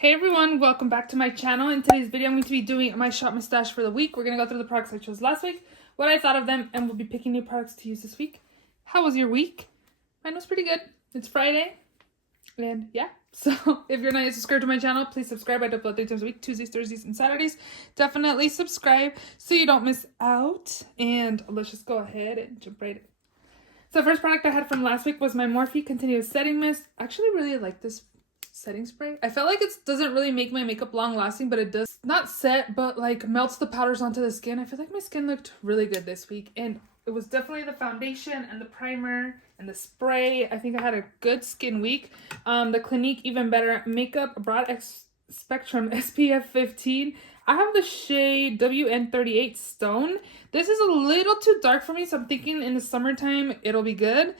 Hey everyone, welcome back to my channel. In today's video, I'm going to be doing my shop mustache for the week. We're going to go through the products I chose last week, what I thought of them, and we'll be picking new products to use this week. How was your week? Mine was pretty good. It's Friday, and yeah. So if you're not yet subscribed to my channel, please subscribe. I upload 3 times a week, Tuesdays, Thursdays, and Saturdays. Definitely subscribe so you don't miss out. And let's just go ahead and jump right in. So the first product I had from last week was my Morphe Continuous Setting Mist. I actually really like this setting spray. I felt like it doesn't really make my makeup long lasting, but it does not set, but like melts the powders onto the skin. I feel like my skin looked really good this week, and it was definitely the foundation and the primer and the spray. I think I had a good skin week. The Clinique Even Better Makeup Broad Spectrum SPF 15. I have the shade WN38 Stone. This is a little too dark for me, so I'm thinking in the summertime it'll be good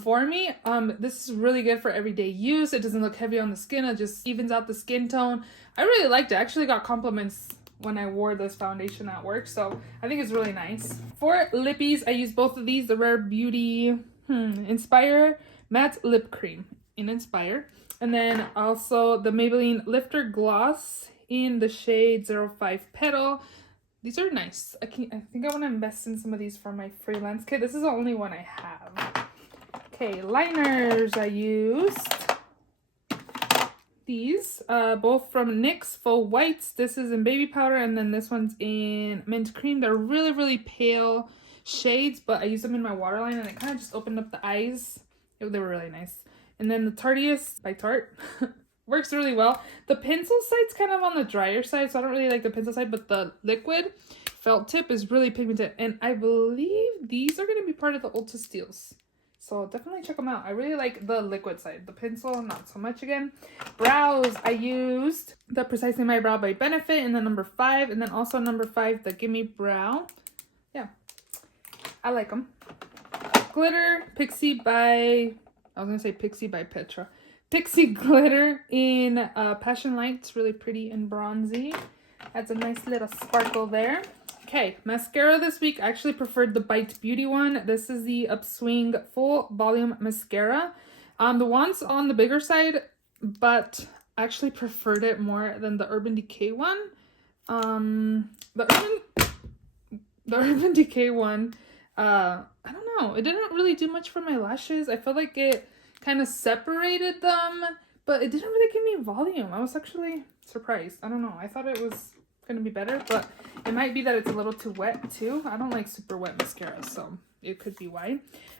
for me. This is really good for everyday use. It doesn't look heavy on the skin. It just evens out the skin tone. I really liked it. I actually got compliments when I wore this foundation at work, so I think it's really nice. For lippies, I use both of these, the Rare Beauty Inspire Matte Lip Cream in Inspire, and then also the Maybelline Lifter Gloss in the shade 05 Petal. These are nice. I think I want to invest in some of these for my freelance kit. This is the only one I have. Okay, liners I used. These, both from NYX Faux Whites. This is in Baby Powder, and then this one's in Mint Cream. They're really, really pale shades, but I used them in my waterline, and it kind of just opened up the eyes. They were really nice. And then the Tarteist by Tarte. Works really well. The pencil side's kind of on the drier side, so I don't really like the pencil side, but the liquid felt tip is really pigmented, and I believe these are going to be part of the Ulta Steals. So definitely check them out. I really like the liquid side. The pencil, not so much again. Brows, I used the Precisely My Brow by Benefit in the number 5, and then also number 5, the Gimme Brow. Yeah, I like them. Glitter, Pixie by, I was going to say Pixie by Petra. Pixie Glitter in Passion Light. It's really pretty and bronzy. Adds a nice little sparkle there. Okay, mascara this week. I actually preferred the Bite Beauty one. This is the Upswing Full Volume Mascara. The one's on the bigger side, but I actually preferred it more than the Urban Decay one. The Urban Decay one, I don't know. It didn't really do much for my lashes. I felt like it kind of separated them, but it didn't really give me volume. I was actually surprised. I don't know. I thought it was going to be better, but it might be that it's a little too wet too. I don't like super wet mascara, so it could be why.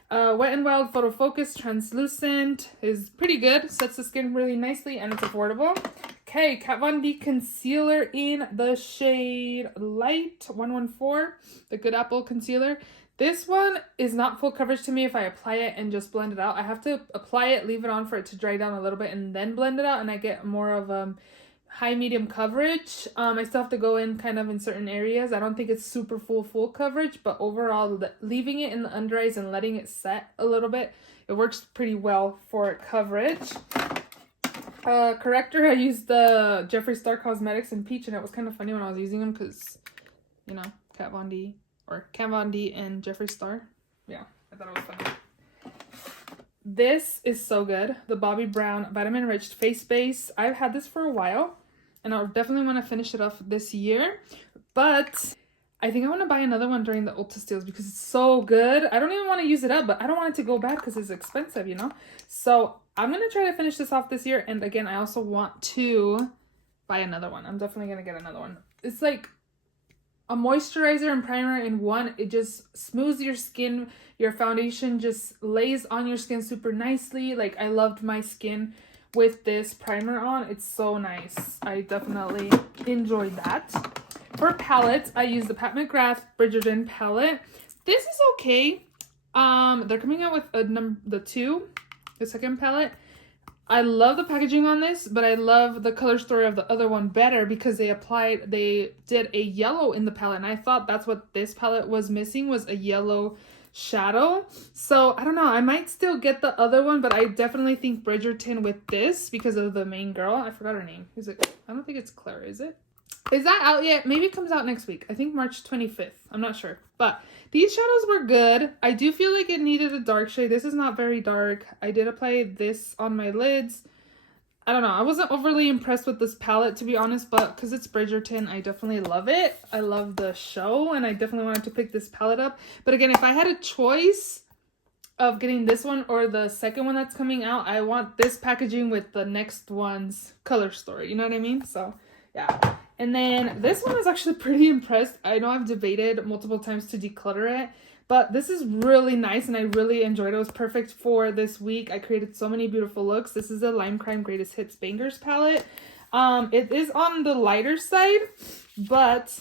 Wet n Wild Photo Focus Translucent is pretty good. Sets the skin really nicely, and it's affordable. Okay, Kat Von D Concealer in the shade Light 114, the Good Apple Concealer. This one is not full coverage to me if I apply it and just blend it out. I have to apply it, leave it on for it to dry down a little bit, and then blend it out, and I get more of high medium coverage. I still have to go in kind of in certain areas. I don't think it's super full coverage, but overall leaving it in the under eyes and letting it set a little bit, it works pretty well for coverage. Corrector, I used the Jeffree Star Cosmetics in Peach, and it was kind of funny when I was using them because, you know, Kat Von D. Or Kat Von D and Jeffree Star. Yeah, I thought it was funny. This is so good. The Bobbi Brown Vitamin Enriched Face Base. I've had this for a while, and I definitely want to finish it off this year. But I think I want to buy another one during the Ulta Steals because it's so good. I don't even want to use it up, but I don't want it to go bad because it's expensive, you know? So I'm going to try to finish this off this year. And again, I also want to buy another one. I'm definitely going to get another one. It's like a moisturizer and primer in one. It just smooths your skin. Your foundation just lays on your skin super nicely. Like, I loved my skin with this primer on. It's so nice. I definitely enjoyed that. For palettes, I use the Pat McGrath Bridgerton palette. This is okay. They're coming out with the second palette. I love the packaging on this, but I love the color story of the other one better because they did a yellow in the palette, and I thought that's what this palette was missing, was a yellow shadow. So I don't know, I might still get the other one, but I definitely think Bridgerton with this because of the main girl. I forgot her name. Is it? I don't think it's Claire, is it? Is that out yet? Maybe it comes out next week. I think March 25th. I'm not sure. But these shadows were good. I do feel like it needed a dark shade. This is not very dark. I did apply this on my lids. I don't know. I wasn't overly impressed with this palette, to be honest, but because it's Bridgerton, I definitely love it. I love the show, and I definitely wanted to pick this palette up. But again, if I had a choice of getting this one or the second one that's coming out, I want this packaging with the next one's color story. You know what I mean? So, yeah. And then this one was actually pretty impressed. I know I've debated multiple times to declutter it, but this is really nice and I really enjoyed it. It was perfect for this week. I created so many beautiful looks. This is the Lime Crime Greatest Hits Bangers palette. It is on the lighter side, but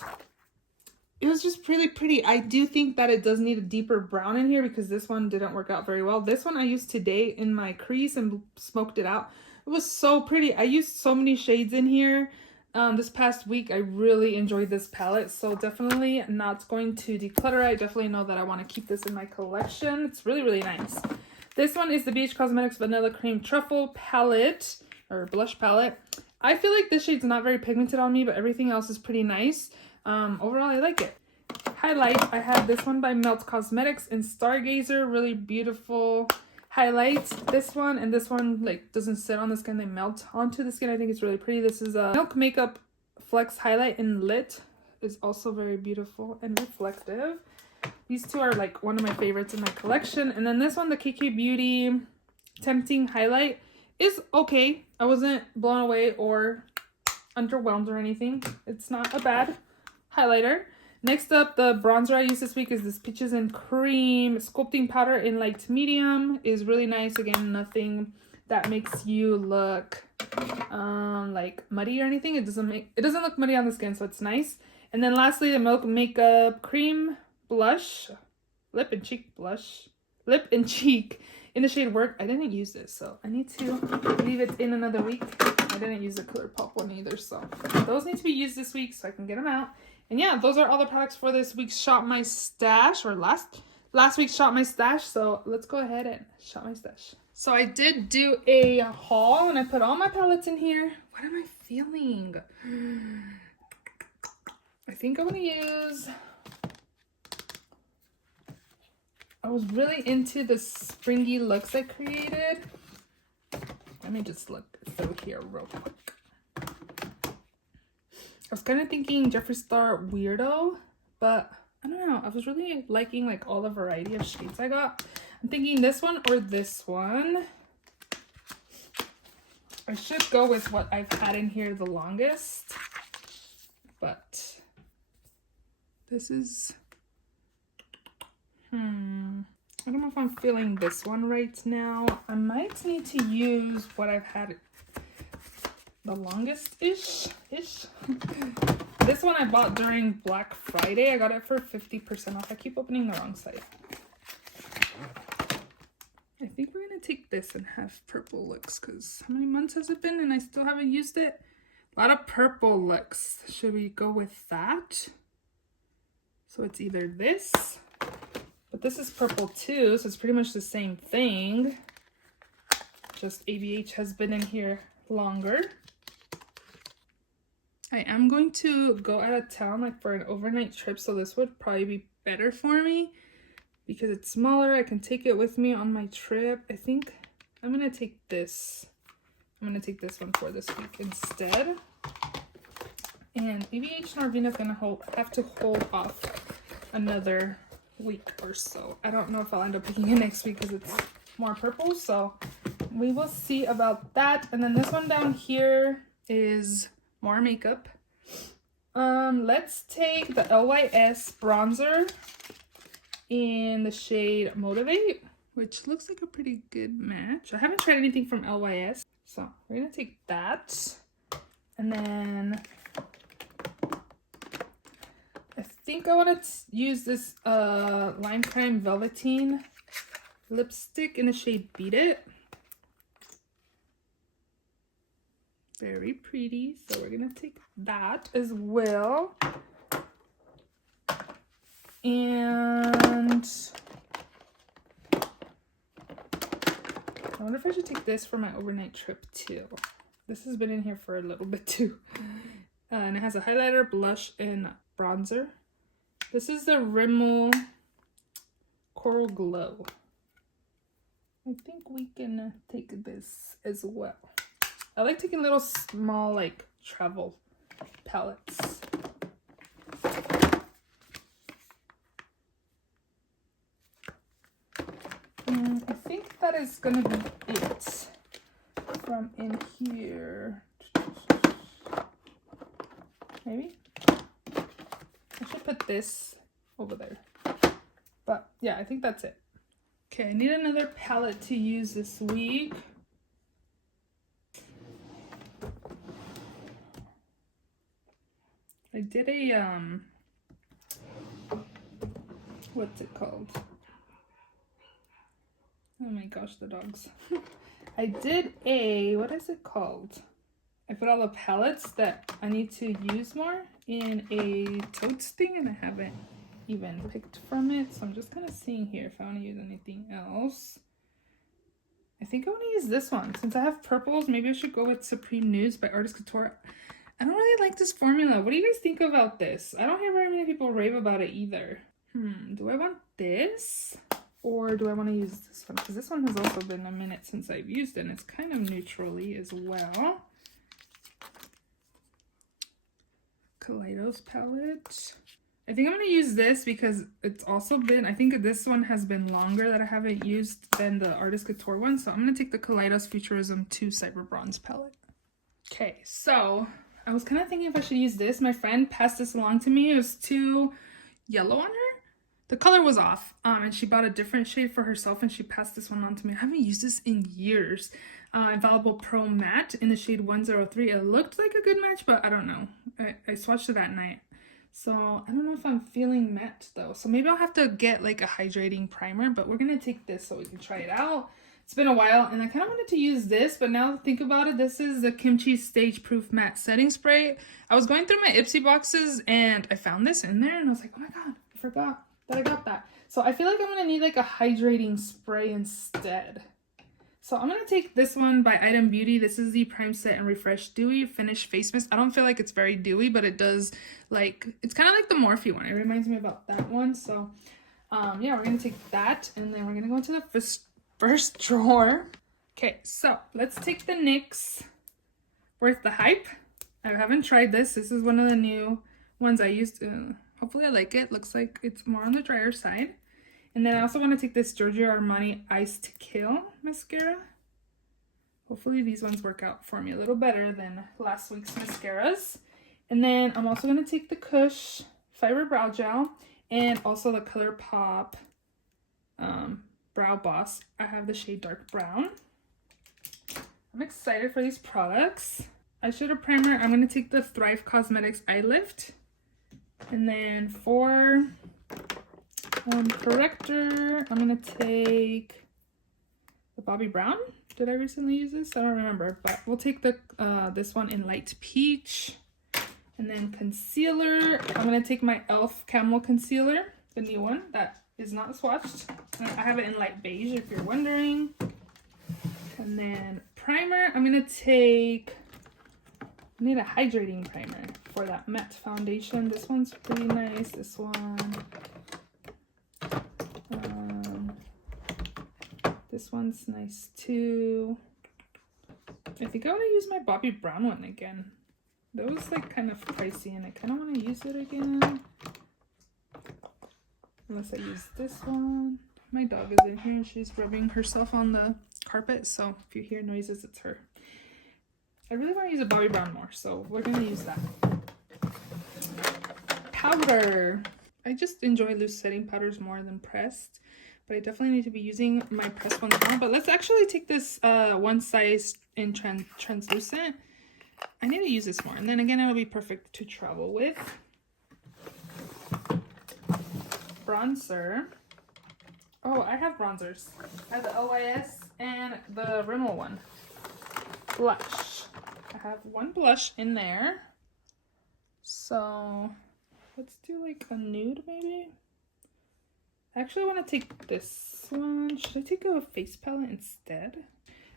it was just really pretty. I do think that it does need a deeper brown in here because this one didn't work out very well. This one I used today in my crease and smoked it out. It was so pretty. I used so many shades in here. This past week, I really enjoyed this palette, so definitely not going to declutter. I definitely know that I want to keep this in my collection. It's really, really nice. This one is the BH Cosmetics Vanilla Cream Truffle palette, or blush palette. I feel like this shade's not very pigmented on me, but everything else is pretty nice. Overall, I like it. Highlight, I have this one by Melt Cosmetics in Stargazer. Really beautiful highlights. This one and this one like doesn't sit on the skin, they melt onto the skin. I think it's really pretty. This is a Milk Makeup Flex Highlight in Lit. Is also very beautiful and reflective. These two are like one of my favorites in my collection. And then this one, the KK Beauty Tempting Highlight, is okay. I wasn't blown away or underwhelmed or anything. It's not a bad highlighter. Next up, the bronzer I used this week is this Peaches and Cream Sculpting Powder in Light Medium. Is really nice. Again, nothing that makes you look like muddy or anything. It doesn't look muddy on the skin, so it's nice. And then lastly, the Milk Makeup Cream Blush, Lip and Cheek in the shade Work. I didn't use this, so I need to leave it in another week. I didn't use the Colour Pop one either, so those need to be used this week so I can get them out. And yeah, those are all the products for this week's Shop My Stash, or last week's Shop My Stash. So let's go ahead and shop my stash. So I did do a haul and I put all my palettes in here. What am I feeling? I think I'm gonna use, I was really into the springy looks I created. Let me just look through here real quick. I was kind of thinking Jeffree Star Weirdo, but I don't know. I was really liking like all the variety of shades I got. I'm thinking this one or this one. I should go with what I've had in here the longest, but this is, I don't know if I'm feeling this one right now. I might need to use what I've had the longest-ish. This one I bought during Black Friday. I got it for 50% off. I keep opening the wrong side. I think we're going to take this and have purple looks because how many months has it been and I still haven't used it? A lot of purple looks. Should we go with that? So it's either this, but this is purple too, so it's pretty much the same thing. Just ABH has been in here longer. I am going to go out of town like for an overnight trip, so this would probably be better for me because it's smaller. I can take it with me on my trip. I think I'm gonna take this. I'm gonna take this one for this week instead. And ABH and Arvina's gonna have to hold off another week or so. I don't know if I'll end up picking it next week because it's more purple, so we will see about that. And then this one down here is more makeup. Let's take the LYS bronzer in the shade Motivate, which looks like a pretty good match. I haven't tried anything from LYS, so we're gonna take that. And then I think I want to use this Lime Crime Velveteen lipstick in the shade Beat It. Very pretty, so we're gonna take that as well. And I wonder if I should take this for my overnight trip too. This has been in here for a little bit too. And it has a highlighter, blush, and bronzer. This is the Rimmel Coral Glow. I think we can take this as well. I like taking little small like travel palettes. I think that is gonna be it from in here. Maybe I should put this over there, but yeah, I think that's it. Okay, I need another palette to use this week. I did a what's it called? Oh my gosh, the dogs. I did a, what is it called? I put all the palettes that I need to use more in a totes thing, and I haven't even picked from it. So I'm just kind of seeing here if I want to use anything else. I think I want to use this one. Since I have purples, maybe I should go with Supreme News by Artist Couture. I don't really like this formula. What do you guys think about this? I don't hear very many people rave about it either. Do I want this? Or do I want to use this one? Because this one has also been a minute since I've used it, and it's kind of neutrally as well. Kaleidos palette. I think I'm going to use this because it's also been, I think this one has been longer that I haven't used than the Artist Couture one. So I'm going to take the Kaleidos Futurism 2 Cyber Bronze palette. Okay, so I was kind of thinking if I should use this. My friend passed this along to me. It was too yellow on her. The color was off, and she bought a different shade for herself, and she passed this one on to me. I haven't used this in years. Infallible Pro Matte in the shade 103. It looked like a good match, but I don't know. I swatched it that night. So I don't know if I'm feeling matte though. So maybe I'll have to get like a hydrating primer, but we're going to take this so we can try it out. It's been a while, and I kind of wanted to use this, but now think about it, this is the Kimchi Stage Proof Matte Setting Spray. I was going through my Ipsy boxes, and I found this in there, and I was like, oh my god, I forgot that I got that. So I feel like I'm going to need like a hydrating spray instead. So I'm going to take this one by Item Beauty. This is the Prime Set and Refresh Dewy Finish Face Mist. I don't feel like it's very dewy, but it does like, it's kind of like the Morphe one. It reminds me about that one. So yeah, we're going to take that, and then we're going to go into the first drawer. Okay, so let's take the NYX Worth the Hype. I haven't tried this. This is one of the new ones I used. Hopefully I like it. Looks like it's more on the drier side. And then I also want to take this Giorgio Armani Ice to Kill mascara. Hopefully these ones work out for me a little better than last week's mascaras. And then I'm also going to take the Kush Fiber Brow Gel and also the ColourPop Brow Boss. I have the shade Dark Brown. I'm excited for these products. Eyeshadow Primer, I'm going to take the Thrive Cosmetics Eye Lift. And then for corrector, I'm going to take the Bobbi Brown. Did I recently use this? I don't remember, but we'll take the this one in Light Peach. And then concealer, I'm going to take my e.l.f. Camel Concealer, the new one that is not swatched. I have it in Light Beige if you're wondering. And then primer, I'm going to take, I need a hydrating primer for that matte foundation. This one's pretty nice. This one. This one's nice too. I think I want to use my Bobbi Brown one again. That was like kind of pricey, and I kind of want to use it again. Unless I use this one. My dog is in here and she's rubbing herself on the carpet, so if you hear noises, it's her. I really want to use a Bobbi Brown more, so we're going to use that. Powder. I just enjoy loose setting powders more than pressed, but I definitely need to be using my pressed ones more. But let's actually take this one size in translucent. I need to use this more, and then again, it'll be perfect to travel with. Bronzer. Oh, I have bronzers. I have the LYS and the Rimmel one. Blush. I have one blush in there. So let's do like a nude maybe. I actually want to take this one. Should I take a face palette instead?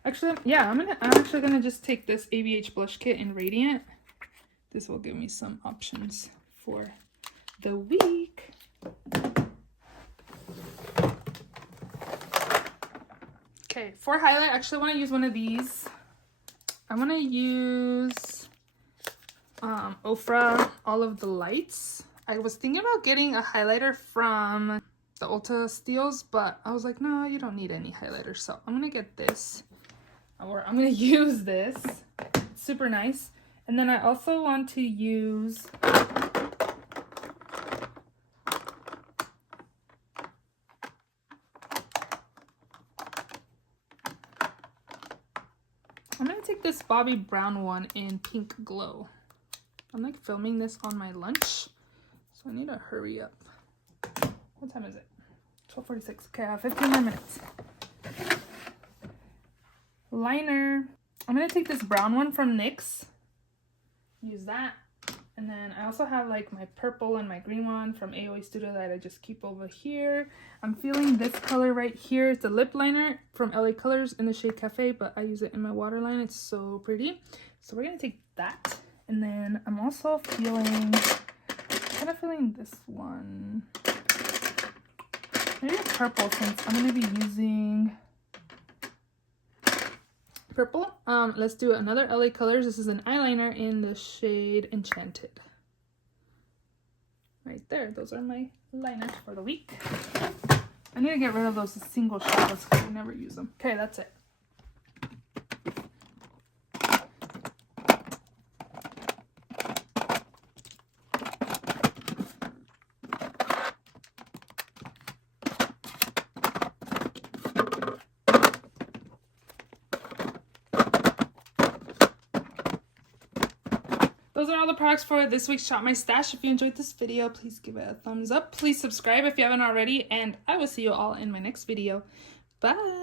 Actually, yeah, I'm actually gonna just take this ABH blush kit in Radiant. This will give me some options for the week. Okay, for highlight, I actually want to use one of these I'm going to use Ofra All of the Lights. I was thinking about getting a highlighter from the Ulta Steals, but I was like, no, you don't need any highlighter. So I'm going to get this, or I'm going to use this. It's super nice. And then I also want to use I'm going to take this Bobbi Brown one in Pink Glow. I'm like filming this on my lunch, so I need to hurry up. What time is it? 12:46. Okay, I have 15 more minutes. Liner. I'm going to take this brown one from NYX. Use that. And then I also have like my purple and my green one from AOA Studio that I just keep over here. I'm feeling this color right here. It's a lip liner from LA Colors in the shade Cafe, but I use it in my waterline. It's so pretty. So we're going to take that. And then I'm also feeling, kind of feeling this one. Maybe a purple since I'm going to be using purple. Let's do another LA Colors. This is an eyeliner in the shade Enchanted. Right there. Those are my liners for the week. I need to get rid of those single shadows because I never use them. Okay, that's it. Those are all the products for this week's Shop My Stash. If you enjoyed this video, please give it a thumbs up. Please subscribe if you haven't already, and I will see you all in my next video. Bye!